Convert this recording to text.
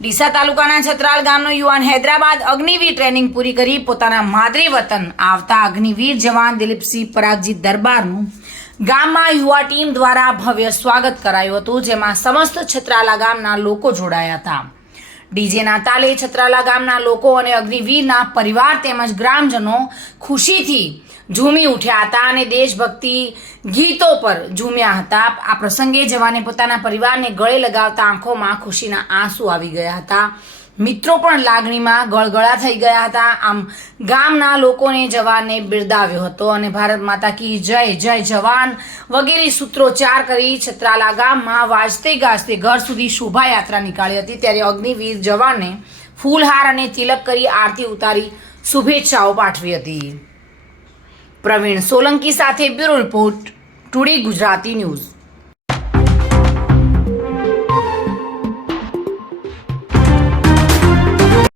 ડીસા તાલુકાના છત્રાલ ગામનો યુવાન હૈદરાબાદ અગ્નિવીર ટ્રેનિંગ પૂરી કરી પોતાના માદરી વતન આવતા અગ્નિવીર જવાન દિલીપસિંહ પરાગજી દરબારનું ગામમાં યુવા ટીમ દ્વારા ભવ્ય સ્વાગત કરાયું હતું, જેમાં સમસ્ત છત્રાલા ગામના લોકો જોડાયા હતા. ડીજેના તાલે છત્રાલા ગામના લોકો અને અગ્નિવીરના પરિવાર તેમજ ગ્રામજનો ખુશીથી ઝૂમી ઉઠ્યા હતા અને દેશભક્તિ ગીતો પર ઝૂમ્યા હતા. આ પ્રસંગે જવાને પોતાના પરિવારને ગળે લગાવતા આંખોમાં ખુશીના આંસુ આવી ગયા હતા. મિત્રો પણ લાગણીમાં ગળગળા થઈ ગયા હતા. આમ ગામના લોકોને જવાનને બિરદાવ્યો હતો અને ભારત માતા કી જય, જય જવાન વગેરે સૂત્રોચ્ચાર કરી છત્રાલા ગામમાં વાજતે ગાજતે ઘર સુધી શોભાયાત્રા નીકાળી હતી. ત્યારે અગ્નિવીર જવાનને ફૂલહાર અને તિલક કરી આરતી ઉતારી શુભેચ્છાઓ પાઠવી હતી. પ્રવીણ સોલંકી સાથે bureau report, today Gujarati news.